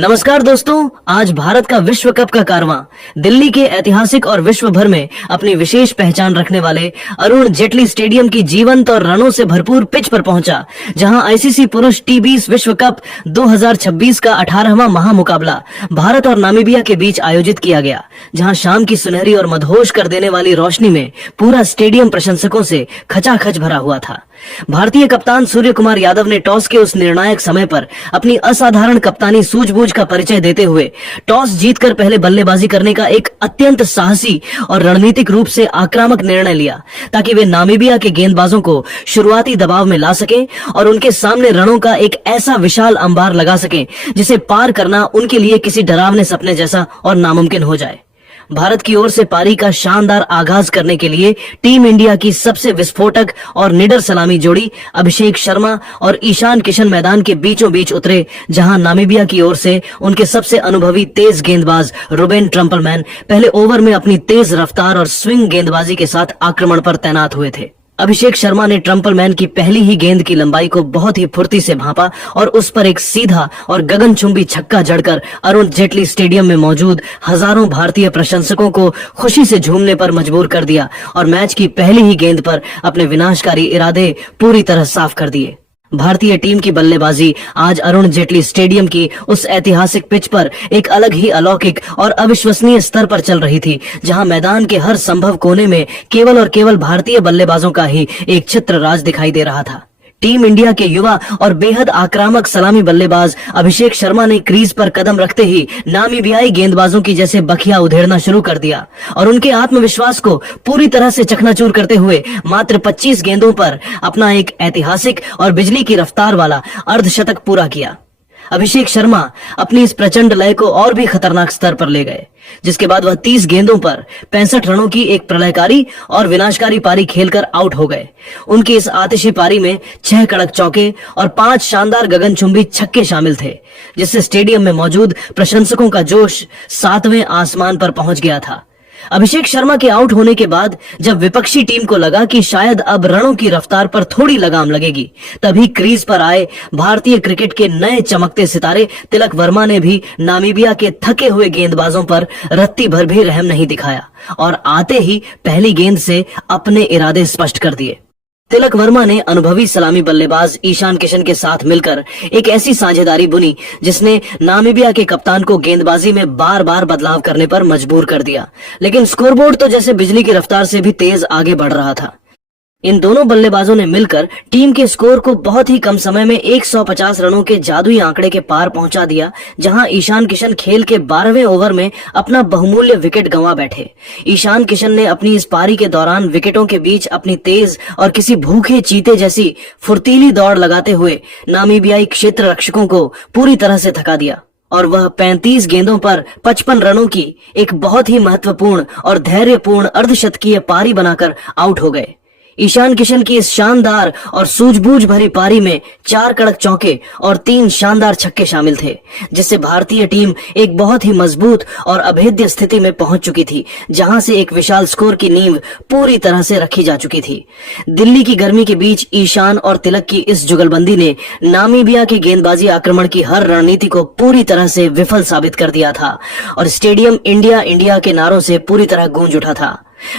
नमस्कार दोस्तों, आज भारत का विश्व कप का कारवां दिल्ली के ऐतिहासिक और विश्व भर में अपनी विशेष पहचान रखने वाले अरुण जेटली स्टेडियम की जीवंत और रनों से भरपूर पिच पर पहुंचा, जहां आईसीसी पुरुष टी20 विश्व कप 2026 का 18वां महामुकाबला भारत और नामीबिया के बीच आयोजित किया गया। जहां शाम की सुनहरी और मदहोश कर देने वाली रोशनी में पूरा स्टेडियम प्रशंसकों से खचाखच भरा हुआ था। भारतीय कप्तान सूर्य कुमार यादव ने टॉस के उस निर्णायक समय पर अपनी असाधारण कप्तानी सूझबूझ का परिचय देते हुए टॉस जीतकर पहले बल्लेबाजी करने का एक अत्यंत साहसी और रणनीतिक रूप से आक्रामक निर्णय लिया, ताकि वे नामीबिया के गेंदबाजों को शुरुआती दबाव में ला सकें और उनके सामने रनों का एक ऐसा विशाल अंबार लगा सकें जिसे पार करना उनके लिए किसी डरावने सपने जैसा और नामुमकिन हो जाए। भारत की ओर से पारी का शानदार आगाज करने के लिए टीम इंडिया की सबसे विस्फोटक और निडर सलामी जोड़ी अभिषेक शर्मा और ईशान किशन मैदान के बीचों बीच उतरे, जहां नामीबिया की ओर से उनके सबसे अनुभवी तेज गेंदबाज रुबेन ट्रम्पलमैन पहले ओवर में अपनी तेज रफ्तार और स्विंग गेंदबाजी के साथ आक्रमण पर तैनात हुए थे। अभिषेक शर्मा ने ट्रम्पलमैन की पहली ही गेंद की लंबाई को बहुत ही फुर्ती से भांपा और उस पर एक सीधा और गगनचुंबी छक्का जड़कर अरुण जेटली स्टेडियम में मौजूद हजारों भारतीय प्रशंसकों को खुशी से झूमने पर मजबूर कर दिया और मैच की पहली ही गेंद पर अपने विनाशकारी इरादे पूरी तरह साफ कर दिए। भारतीय टीम की बल्लेबाजी आज अरुण जेटली स्टेडियम की उस ऐतिहासिक पिच पर एक अलग ही अलौकिक और अविश्वसनीय स्तर पर चल रही थी, जहां मैदान के हर संभव कोने में केवल और केवल भारतीय बल्लेबाजों का ही एक चित्र राज दिखाई दे रहा था। टीम इंडिया के युवा और बेहद आक्रामक सलामी बल्लेबाज अभिषेक शर्मा ने क्रीज पर कदम रखते ही नामीबियाई गेंदबाजों की जैसे बखिया उधेड़ना शुरू कर दिया और उनके आत्मविश्वास को पूरी तरह से चकनाचूर करते हुए मात्र 25 गेंदों पर अपना एक ऐतिहासिक और बिजली की रफ्तार वाला अर्धशतक पूरा किया। अभिषेक शर्मा अपनी इस प्रचंड लय को और भी खतरनाक स्तर पर ले गए, जिसके बाद वह 30 गेंदों पर 65 रनों की एक प्रलयकारी और विनाशकारी पारी खेलकर आउट हो गए। उनकी इस आतिशी पारी में 6 कड़क चौके और 5 शानदार गगनचुंबी छक्के शामिल थे, जिससे स्टेडियम में मौजूद प्रशंसकों का जोश 7वें आसमान पर पहुंच गया था। अभिषेक शर्मा के आउट होने के बाद जब विपक्षी टीम को लगा कि शायद अब रनों की रफ्तार पर थोड़ी लगाम लगेगी, तभी क्रीज पर आए भारतीय क्रिकेट के नए चमकते सितारे तिलक वर्मा ने भी नामीबिया के थके हुए गेंदबाजों पर रत्ती भर भी रहम नहीं दिखाया और आते ही पहली गेंद से अपने इरादे स्पष्ट कर दिए। तिलक वर्मा ने अनुभवी सलामी बल्लेबाज ईशान किशन के साथ मिलकर एक ऐसी साझेदारी बुनी जिसने नामीबिया के कप्तान को गेंदबाजी में बार बार बदलाव करने पर मजबूर कर दिया, लेकिन स्कोरबोर्ड तो जैसे बिजली की रफ्तार से भी तेज आगे बढ़ रहा था। इन दोनों बल्लेबाजों ने मिलकर टीम के स्कोर को बहुत ही कम समय में 150 रनों के जादुई आंकड़े के पार पहुंचा दिया, जहां ईशान किशन खेल के 12वें ओवर में अपना बहुमूल्य विकेट गंवा बैठे। ईशान किशन ने अपनी इस पारी के दौरान विकेटों के बीच अपनी तेज और किसी भूखे चीते जैसी फुर्तीली दौड़ लगाते हुए नामीबियाई क्षेत्र रक्षकों को पूरी तरह से थका दिया और वह 35 गेंदों पर 55 रनों की एक बहुत ही महत्वपूर्ण और धैर्यपूर्ण अर्धशतकीय पारी बनाकर आउट हो गए। ईशान किशन की इस शानदार और सूझबूझ भरी पारी में 4 कड़क चौके और 3 शानदार छक्के शामिल थे, जिससे भारतीय टीम एक बहुत ही मजबूत और अभेद्य स्थिति में पहुंच चुकी थी, जहां से एक विशाल स्कोर की नींव पूरी तरह से रखी जा चुकी थी। दिल्ली की गर्मी के बीच ईशान और तिलक की इस जुगलबंदी ने नामीबिया के गेंदबाजी आक्रमण की हर रणनीति को पूरी तरह से विफल साबित कर दिया था और स्टेडियम इंडिया इंडिया के नारों से पूरी तरह गूंज उठा था।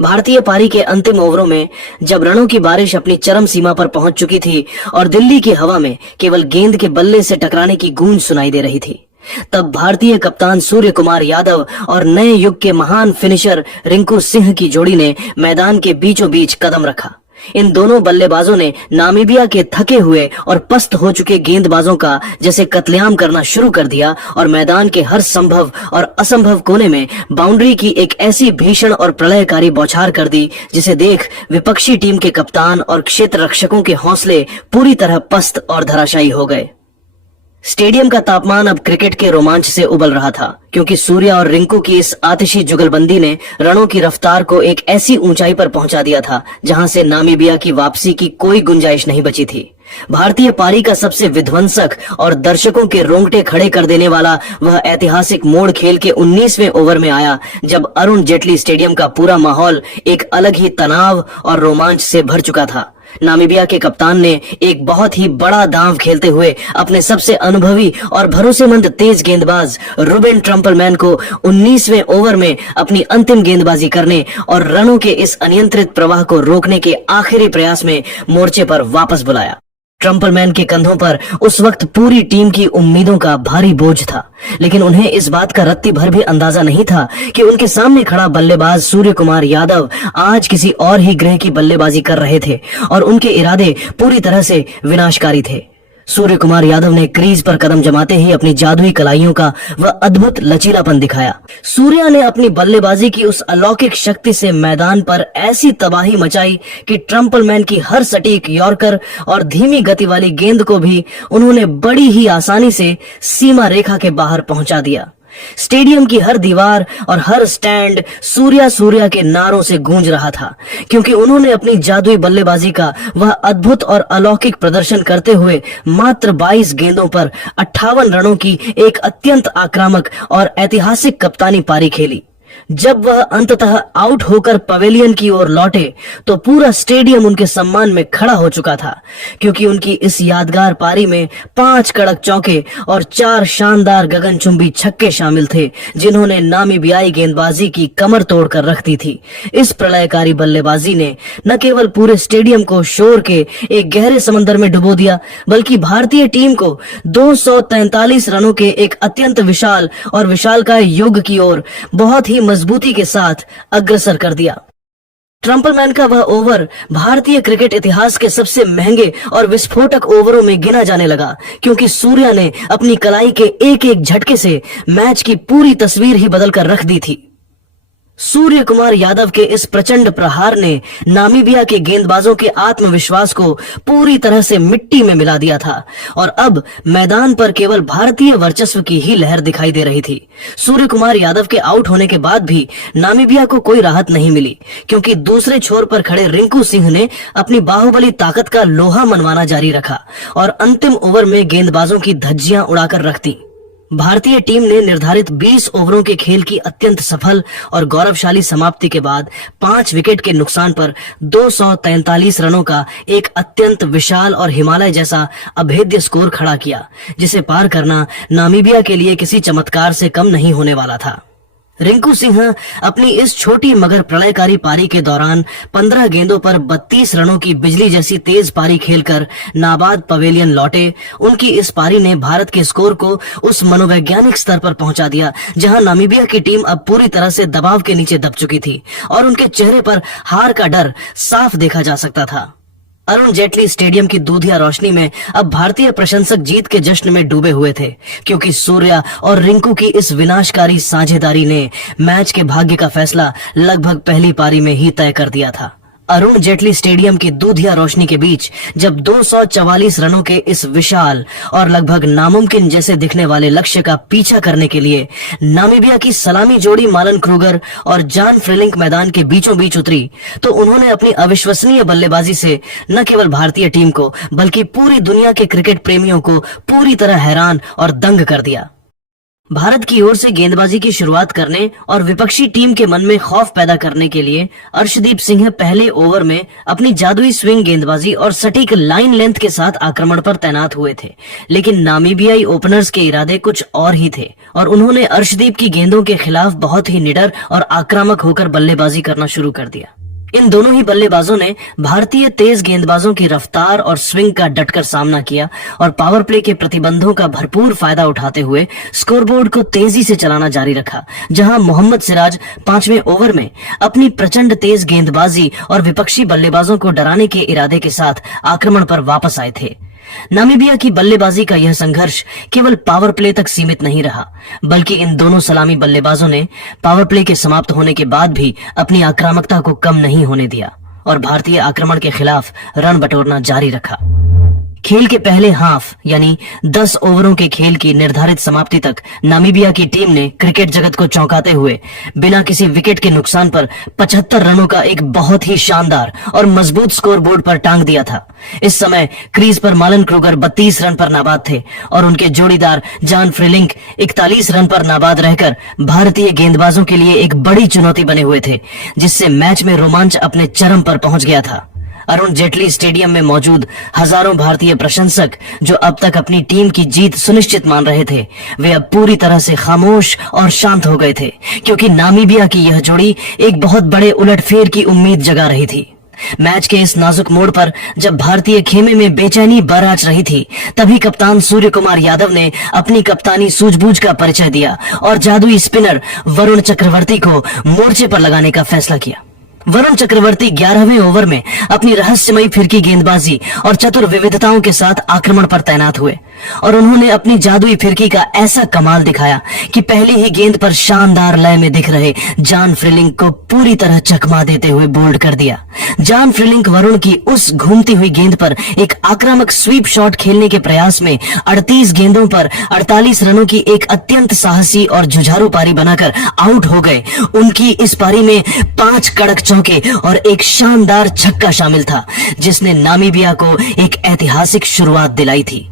भारतीय पारी के अंतिम ओवरों में जब रनों की बारिश अपनी चरम सीमा पर पहुंच चुकी थी और दिल्ली की हवा में केवल गेंद के बल्ले से टकराने की गूंज सुनाई दे रही थी, तब भारतीय कप्तान सूर्य कुमार यादव और नए युग के महान फिनिशर रिंकू सिंह की जोड़ी ने मैदान के बीचों बीच कदम रखा। इन दोनों बल्लेबाजों ने नामीबिया के थके हुए और पस्त हो चुके गेंदबाजों का जैसे कत्लेआम करना शुरू कर दिया और मैदान के हर संभव और असंभव कोने में बाउंड्री की एक ऐसी भीषण और प्रलयकारी बौछार कर दी, जिसे देख विपक्षी टीम के कप्तान और क्षेत्र रक्षकों के हौसले पूरी तरह पस्त और धराशायी हो गए। स्टेडियम का तापमान अब क्रिकेट के रोमांच से उबल रहा था, क्योंकि सूर्य और रिंकू की इस आतिशी जुगलबंदी ने रनों की रफ्तार को एक ऐसी ऊंचाई पर पहुंचा दिया था जहां से नामीबिया की वापसी की कोई गुंजाइश नहीं बची थी। भारतीय पारी का सबसे विध्वंसक और दर्शकों के रोंगटे खड़े कर देने वाला वह ऐतिहासिक मोड़ खेल के 19वें ओवर में आया, जब अरुण जेटली स्टेडियम का पूरा माहौल एक अलग ही तनाव और रोमांच से भर चुका था। नामीबिया के कप्तान ने एक बहुत ही बड़ा दांव खेलते हुए अपने सबसे अनुभवी और भरोसेमंद तेज गेंदबाज रूबेन ट्रम्पलमैन को 19वें ओवर में अपनी अंतिम गेंदबाजी करने और रनों के इस अनियंत्रित प्रवाह को रोकने के आखिरी प्रयास में मोर्चे पर वापस बुलाया। ट्रम्पलमैन के कंधों पर उस वक्त पूरी टीम की उम्मीदों का भारी बोझ था, लेकिन उन्हें इस बात का रत्ती भर भी अंदाजा नहीं था कि उनके सामने खड़ा बल्लेबाज सूर्य कुमार यादव आज किसी और ही ग्रह की बल्लेबाजी कर रहे थे और उनके इरादे पूरी तरह से विनाशकारी थे। सूर्य कुमार यादव ने क्रीज पर कदम जमाते ही अपनी जादुई कलाइयों का वह अद्भुत लचीलापन दिखाया। सूर्या ने अपनी बल्लेबाजी की उस अलौकिक शक्ति से मैदान पर ऐसी तबाही मचाई कि ट्रम्पलमैन की हर सटीक यॉर्कर और धीमी गति वाली गेंद को भी उन्होंने बड़ी ही आसानी से सीमा रेखा के बाहर पहुंचा दिया। स्टेडियम की हर दीवार और हर स्टैंड सूर्या सूर्या के नारों से गूंज रहा था, क्योंकि उन्होंने अपनी जादुई बल्लेबाजी का वह अद्भुत और अलौकिक प्रदर्शन करते हुए मात्र 22 गेंदों पर 58 रनों की एक अत्यंत आक्रामक और ऐतिहासिक कप्तानी पारी खेली। जब वह अंततः आउट होकर पवेलियन की ओर लौटे तो पूरा स्टेडियम उनके सम्मान में खड़ा हो चुका था, क्योंकि उनकी इस यादगार पारी में 5 कड़क चौके और 4 शानदार गगनचुंबी छक्के शामिल थे, जिन्होंने नामीबियाई गेंदबाजी की कमर तोड़कर रख दी थी। इस प्रलयकारी बल्लेबाजी ने न केवल पूरे स्टेडियम को शोर के एक गहरे समंदर में डुबो दिया, बल्कि भारतीय टीम को 243 रनों के एक अत्यंत विशाल और विशालकाय युग की ओर बहुत ही मजबूती के साथ अग्रसर कर दिया। ट्रम्पलमैन का वह ओवर भारतीय क्रिकेट इतिहास के सबसे महंगे और विस्फोटक ओवरों में गिना जाने लगा, क्योंकि सूर्या ने अपनी कलाई के एक एक झटके से मैच की पूरी तस्वीर ही बदलकर रख दी थी। सूर्य कुमार यादव के इस प्रचंड प्रहार ने नामीबिया के गेंदबाजों के आत्मविश्वास को पूरी तरह से मिट्टी में मिला दिया था और अब मैदान पर केवल भारतीय वर्चस्व की ही लहर दिखाई दे रही थी। सूर्य कुमार यादव के आउट होने के बाद भी नामीबिया को कोई राहत नहीं मिली, क्योंकि दूसरे छोर पर खड़े रिंकू सिंह ने अपनी बाहुबली ताकत का लोहा मनवाना जारी रखा और अंतिम ओवर में गेंदबाजों की धज्जियां उड़ाकर रख दी। भारतीय टीम ने निर्धारित 20 ओवरों के खेल की अत्यंत सफल और गौरवशाली समाप्ति के बाद 5 विकेट के नुकसान पर 243 रनों का एक अत्यंत विशाल और हिमालय जैसा अभेद्य स्कोर खड़ा किया, जिसे पार करना नामीबिया के लिए किसी चमत्कार से कम नहीं होने वाला था। रिंकू सिंह अपनी इस छोटी मगर प्रलयकारी पारी के दौरान 15 गेंदों पर 32 रनों की बिजली जैसी तेज पारी खेलकर नाबाद पवेलियन लौटे। उनकी इस पारी ने भारत के स्कोर को उस मनोवैज्ञानिक स्तर पर पहुंचा दिया जहां नामीबिया की टीम अब पूरी तरह से दबाव के नीचे दब चुकी थी और उनके चेहरे पर हार का डर साफ देखा जा सकता था। अरुण जेटली स्टेडियम की दूधिया रोशनी में अब भारतीय प्रशंसक जीत के जश्न में डूबे हुए थे, क्योंकि सूर्या और रिंकू की इस विनाशकारी साझेदारी ने मैच के भाग्य का फैसला लगभग पहली पारी में ही तय कर दिया था। अरुण जेटली स्टेडियम की दूधिया रोशनी के बीच जब 244 रनों के इस विशाल और लगभग नामुमकिन जैसे दिखने वाले लक्ष्य का पीछा करने के लिए नामीबिया की सलामी जोड़ी मालन क्रूगर और जॉन फ्रिलिंक मैदान के बीचों बीच उतरी, तो उन्होंने अपनी अविश्वसनीय बल्लेबाजी से न केवल भारतीय टीम को बल्कि पूरी दुनिया के क्रिकेट प्रेमियों को पूरी तरह हैरान और दंग कर दिया। भारत की ओर से गेंदबाजी की शुरुआत करने और विपक्षी टीम के मन में खौफ पैदा करने के लिए अर्शदीप सिंह पहले ओवर में अपनी जादुई स्विंग गेंदबाजी और सटीक लाइन लेंथ के साथ आक्रमण पर तैनात हुए थे, लेकिन नामीबियाई ओपनर्स के इरादे कुछ और ही थे और उन्होंने अर्शदीप की गेंदों के खिलाफ बहुत ही निडर और आक्रामक होकर बल्लेबाजी करना शुरू कर दिया। इन दोनों ही बल्लेबाजों ने भारतीय तेज गेंदबाजों की रफ्तार और स्विंग का डटकर सामना किया और पावर प्ले के प्रतिबंधों का भरपूर फायदा उठाते हुए स्कोरबोर्ड को तेजी से चलाना जारी रखा, जहां मोहम्मद सिराज 5वें ओवर में अपनी प्रचंड तेज गेंदबाजी और विपक्षी बल्लेबाजों को डराने के इरादे के साथ आक्रमण पर वापस आए थे। नामीबिया की बल्लेबाजी का यह संघर्ष केवल पावर प्ले तक सीमित नहीं रहा, बल्कि इन दोनों सलामी बल्लेबाजों ने पावर प्ले के समाप्त होने के बाद भी अपनी आक्रामकता को कम नहीं होने दिया और भारतीय आक्रमण के खिलाफ रन बटोरना जारी रखा। खेल के पहले हाफ यानी 10 ओवरों के खेल की निर्धारित समाप्ति तक नामीबिया की टीम ने क्रिकेट जगत को चौंकाते हुए बिना किसी विकेट के नुकसान पर 75 रनों का एक बहुत ही शानदार और मजबूत स्कोर बोर्ड पर टांग दिया था। इस समय क्रीज पर मालन क्रूगर 32 रन पर नाबाद थे और उनके जोड़ीदार जॉन फ्रिलिंक 41 रन पर नाबाद रहकर भारतीय गेंदबाजों के लिए एक बड़ी चुनौती बने हुए थे, जिससे मैच में रोमांच अपने चरम पर पहुंच गया था। अरुण जेटली स्टेडियम में मौजूद हजारों भारतीय प्रशंसक जो अब तक अपनी टीम की जीत सुनिश्चित मान रहे थे, वे अब पूरी तरह से खामोश और शांत हो गए थे, क्योंकि नामीबिया की यह जोड़ी एक बहुत बड़े उलटफेर की उम्मीद जगा रही थी। मैच के इस नाजुक मोड़ पर जब भारतीय खेमे में बेचैनी बरआच रही थी, तभी कप्तान सूर्य कुमार यादव ने अपनी कप्तानी सूझबूझ का परिचय दिया और जादुई स्पिनर वरुण चक्रवर्ती को मोर्चे पर लगाने का फैसला किया। वरुण चक्रवर्ती 11वें ओवर में अपनी रहस्यमयी फिरकी गेंदबाजी और चतुर विविधताओं के साथ आक्रमण पर तैनात हुए और उन्होंने अपनी जादुई फिरकी का ऐसा कमाल दिखाया कि पहली ही गेंद पर शानदार लय में दिख रहे जॉन फ्रिलिंक को पूरी तरह चकमा देते हुए बोल्ड कर दिया। जॉन फ्रिलिंक वरुण की उस घूमती हुई गेंद पर एक आक्रामक स्वीप शॉट खेलने के प्रयास में 38 गेंदों पर 48 रनों की एक अत्यंत साहसी और जुझारू पारी बनाकर आउट हो गए। उनकी इस पारी में 5 कड़क चौके और एक शानदार छक्का शामिल था, जिसने नामीबिया को एक ऐतिहासिक शुरुआत दिलाई थी।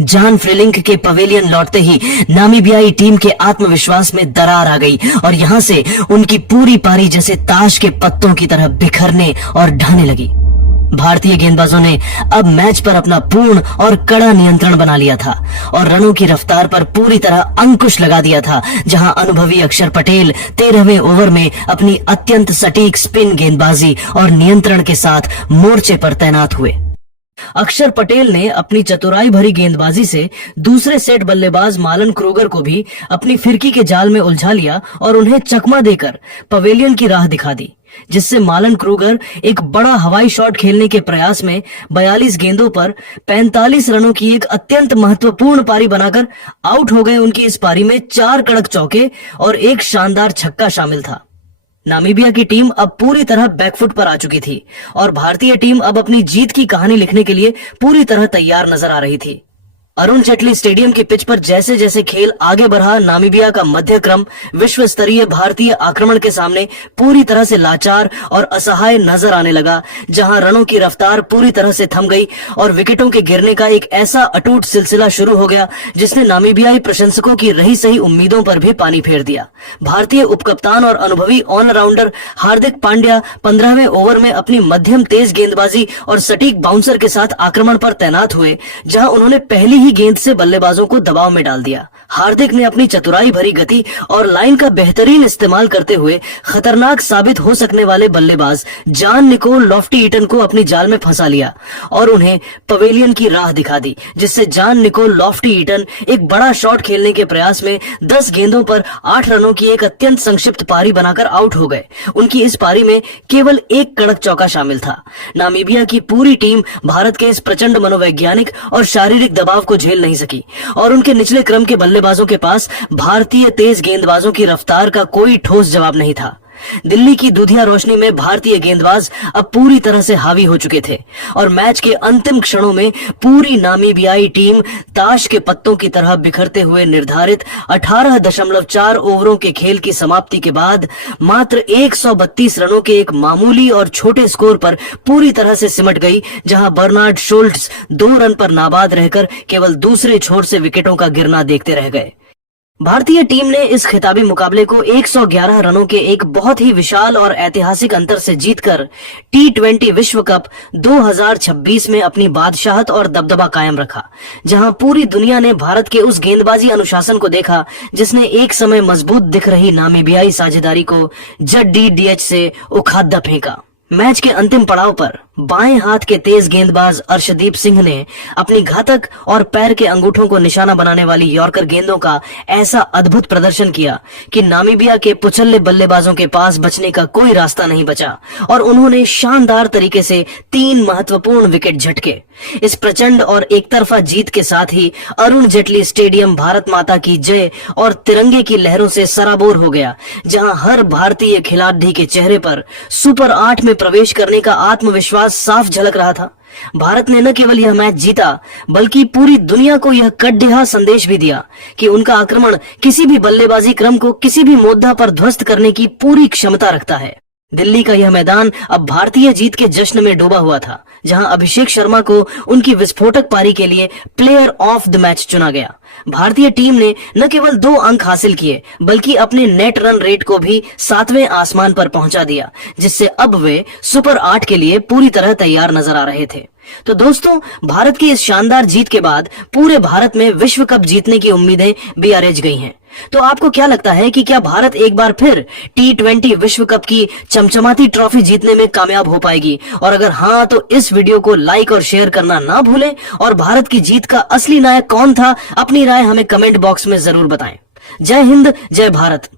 जॉन फ्रिलिंक के पवेलियन लौटते ही नामीबियाई टीम के आत्मविश्वास में दरार आ गई और यहां से उनकी पूरी पारी जैसे ताश के पत्तों की तरह बिखरने और ढहने लगी। भारतीय गेंदबाजों ने अब मैच पर अपना पूर्ण और कड़ा नियंत्रण बना लिया था और रनों की रफ्तार पर पूरी तरह अंकुश लगा दिया था, जहां अनुभवी अक्षर पटेल 13वें ओवर में अपनी अत्यंत सटीक स्पिन गेंदबाजी और नियंत्रण के साथ मोर्चे पर तैनात हुए। अक्षर पटेल ने अपनी चतुराई भरी गेंदबाजी से दूसरे सेट बल्लेबाज मालन क्रूगर को भी अपनी फिरकी के जाल में उलझा लिया और उन्हें चकमा देकर पवेलियन की राह दिखा दी, जिससे मालन क्रूगर एक बड़ा हवाई शॉट खेलने के प्रयास में 42 गेंदों पर 45 रनों की एक अत्यंत महत्वपूर्ण पारी बनाकर आउट हो गए। उनकी इस पारी में 4 कड़क चौके और एक शानदार छक्का शामिल था। नामीबिया की टीम अब पूरी तरह बैकफुट पर आ चुकी थी और भारतीय टीम अब अपनी जीत की कहानी लिखने के लिए पूरी तरह तैयार नजर आ रही थी। अरुण जेटली स्टेडियम की पिच पर जैसे जैसे खेल आगे बढ़ा, नामीबिया का मध्य क्रम विश्व स्तरीय भारतीय आक्रमण के सामने पूरी तरह से लाचार और असहाय नजर आने लगा, जहां रनों की रफ्तार पूरी तरह से थम गई और विकेटों के गिरने का एक ऐसा अटूट सिलसिला शुरू हो गया जिसने नामीबियाई प्रशंसकों की रही सही उम्मीदों पर भी पानी फेर दिया। भारतीय उपकप्तान और अनुभवी ऑलराउंडर हार्दिक पांड्या 15वें ओवर में अपनी मध्यम तेज गेंदबाजी और सटीक बाउंसर के साथ आक्रमण पर तैनात हुए, जहां उन्होंने पहली ही गेंद से बल्लेबाजों को दबाव में डाल दिया। हार्दिक ने अपनी चतुराई भरी गति और लाइन का बेहतरीन इस्तेमाल करते हुए खतरनाक साबित हो सकने वाले बल्लेबाज जॉन निकोल लॉफ्टी ईटन को अपनी जाल में फंसा लिया और उन्हें पवेलियन की राह दिखा दी, जिससे जॉन निकोल लॉफ्टी ईटन एक बड़ा शॉट खेलने के प्रयास में 10 गेंदों पर 8 रनों की एक अत्यंत संक्षिप्त पारी बनाकर आउट हो गए। उनकी इस पारी में केवल एक कड़क चौका शामिल था। नामीबिया की पूरी टीम भारत के इस प्रचंड मनोवैज्ञानिक और शारीरिक दबाव को झेल नहीं सकी और उनके निचले क्रम के बल्लेबाजों के पास भारतीय तेज गेंदबाजों की रफ्तार का कोई ठोस जवाब नहीं था। दिल्ली की दुधिया रोशनी में भारतीय गेंदबाज अब पूरी तरह से हावी हो चुके थे और मैच के अंतिम क्षणों में पूरी नामीबियाई टीम ताश के पत्तों की तरह बिखरते हुए निर्धारित 18.4 ओवरों के खेल की समाप्ति के बाद मात्र 132 रनों के एक मामूली और छोटे स्कोर पर पूरी तरह से सिमट गई, जहां बर्नार्ड शोल्ट्स 2 रन पर नाबाद रहकर केवल दूसरे छोर से विकेटों का गिरना देखते रह गए। भारतीय टीम ने इस खिताबी मुकाबले को 111 रनों के एक बहुत ही विशाल और ऐतिहासिक अंतर से जीतकर T20 विश्व कप 2026 में अपनी बादशाहत और दबदबा कायम रखा, जहां पूरी दुनिया ने भारत के उस गेंदबाजी अनुशासन को देखा जिसने एक समय मजबूत दिख रही नामीबियाई साझेदारी को जड्डी-डीएच से उखाड़ फेंका। मैच के अंतिम पड़ाव पर बाएं हाथ के तेज गेंदबाज अर्शदीप सिंह ने अपनी घातक और पैर के अंगूठों को निशाना बनाने वाली यॉर्कर गेंदों का ऐसा अद्भुत प्रदर्शन किया कि नामीबिया के पुछल्ले बल्लेबाजों के पास बचने का कोई रास्ता नहीं बचा और उन्होंने शानदार तरीके से 3 महत्वपूर्ण विकेट झटके। इस प्रचंड और एकतरफा जीत के साथ ही अरुण जेटली स्टेडियम भारत माता की जय और तिरंगे की लहरों से सराबोर हो गया, जहां हर भारतीय खिलाड़ी के चेहरे पर सुपर 8 में प्रवेश करने का आत्मविश्वास साफ झलक रहा था। भारत ने न केवल यह मैच जीता बल्कि पूरी दुनिया को यह कड़िहा संदेश भी दिया कि उनका आक्रमण किसी भी बल्लेबाजी क्रम को किसी भी मोद्दा पर ध्वस्त करने की पूरी क्षमता रखता है। दिल्ली का यह मैदान अब भारतीय जीत के जश्न में डूबा हुआ था, जहां अभिषेक शर्मा को उनकी विस्फोटक पारी के लिए प्लेयर ऑफ द मैच चुना गया। भारतीय टीम ने न केवल 2 अंक हासिल किए, बल्कि अपने नेट रन रेट को भी 7वें आसमान पर पहुंचा दिया, जिससे अब वे सुपर 8 के लिए पूरी तरह तैयार नजर आ रहे थे। तो दोस्तों, भारत की इस शानदार जीत के बाद पूरे भारत में विश्व कप जीतने की उम्मीदें भी अरेज गई हैं। तो आपको क्या लगता है कि क्या भारत एक बार फिर T20 विश्व कप की चमचमाती ट्रॉफी जीतने में कामयाब हो पाएगी? और अगर हाँ, तो इस वीडियो को लाइक और शेयर करना ना भूलें। और भारत की जीत का असली नायक कौन था, अपनी राय हमें कमेंट बॉक्स में जरूर बताएं। जय हिंद, जय भारत।